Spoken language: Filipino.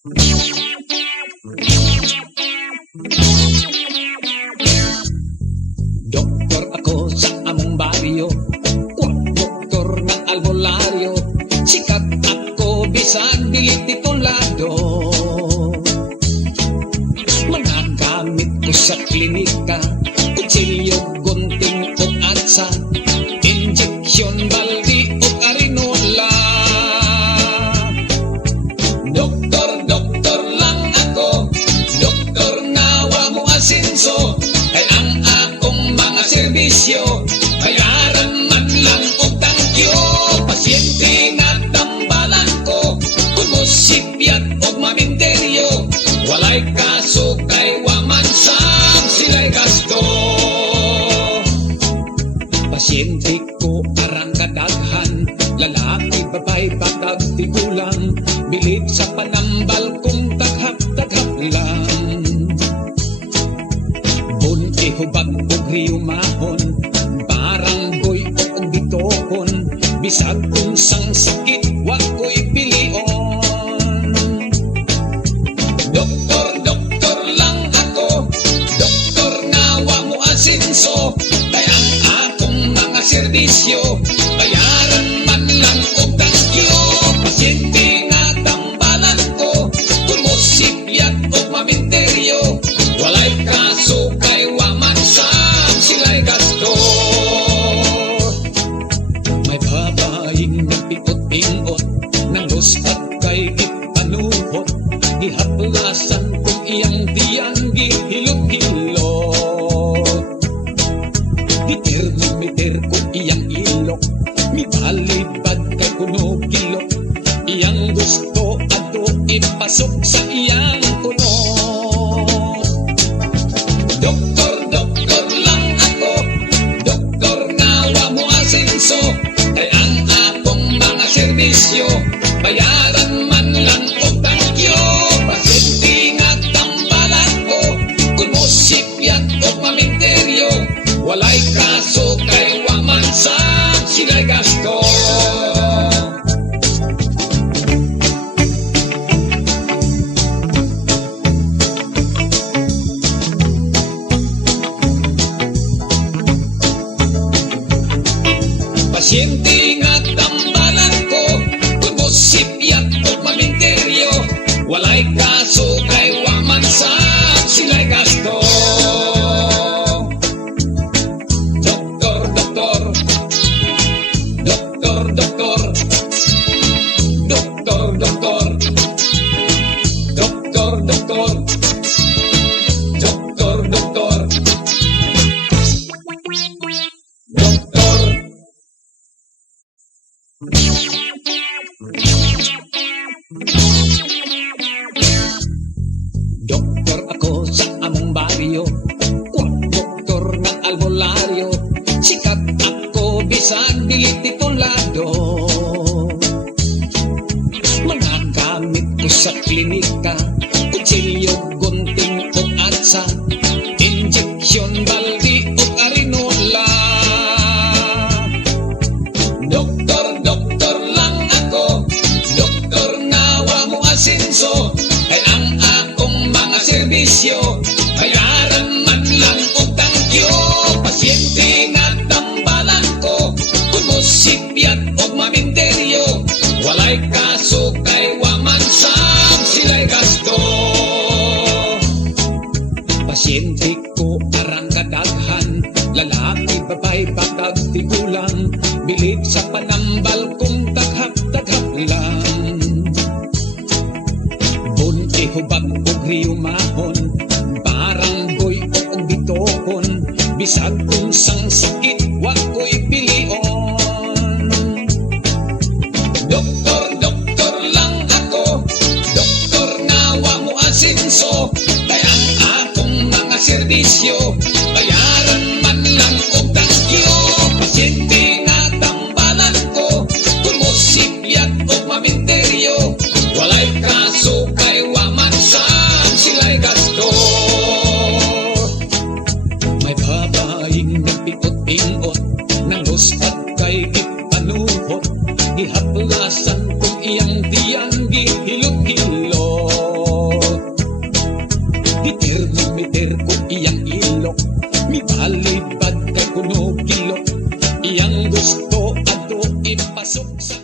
Doktor ako sa among baryo, doktor ng albularyo. Sikat ako bisag dili titulado. Mga gamit ko sa klinika, kutsilyo, gunting o atsa, injeksyon, baldi o arinola. Doktor lang ako, doktor nga wa mo asenso. Kay ang akong mga serbisyo, bayaran man lang og tangkyo. Pasyente nga tambalan ko, kung mosipyat og maminteryo. Walay kaso kay wa man sab sila'y gasto. Pasyente ko arang kadaghan, lalaki, babay, batag, tigulang. Bilit sa panambal kong taghap-taghap lang. Bun ihubag og riyumahon, parang boy o bitokon. Bisag unsang sakit wa ko'y pilion. Doktor lang ako, doktor nga wa mo asenso. Kay ang akong mga serbisyo, bayaran man lang og tangkyo. Pasyente nga tambalan ko, kung mosipyat og maminteryo. Walay kaso kay wa man sab sila'y gasto. May babaeng nagpitot-ingot, nang luspat kay ipanuhot. Gihaplasan kung iyang diyang gihilot-hilot. Gitermometer kung iyang ilok, mibalibad kay kuno kilok. Iyang gusto ato ipasok sa iyang kunot. Doktor lang ako, doktor nga wa mo asenso. Kay ang akong mga serbisyo, bayaran man lang og tangkyo. Pasyente nga tambalan ko, kung mosipyat og maminteryo. Walay kaso kay wa man sab sila'y gasto. Pasyente nga tambalan ko, kung mosipyat og maminteryo. Walay kaso kay wa man sab sila'y gasto. Doktor ako sa among baryo, doktor ng albularyo. Sikat ako bisag dili titulado. Mga gamit ko sa klinika, kutsilyo, gunting o atsa, injeksyon, baldi o arinola. Doktor lang ako, doktor nga wa mo asenso. Kay ang akong mga serbisyo, bayaran man lang og tangkyo. Pasyente nga tambalan ko, kung mosipyat og maminteryo. Walay kaso kay wa man sab sila'y gasto. Pasyente ko arang kadaghan, lalaki, babay, batag, tigulang. Bilit sa panambal kong taghap-taghap lang. Bun ihubag og riyumahon, parang boy o bitokon. Bisag unsang sakit wa ko'y pilion. Doktor lang ako, doktor nga wa mo asenso. Kay ang akong mga serbisyo, bayaran man lang og tangkyo. Pasyente nga tambalan ko, kung mosipyat og maminteryo. Walay kaso kay wa man sab sila'y gasto. May babaeng nagpitot-ingot, nang luspat kay ipanuhot. Gihaplasan kung iyang diyang gihilot-hilot. Mitir ko iyang ilok, mi balay bad kay kuno kilok, iyang gusto ato ipasok sa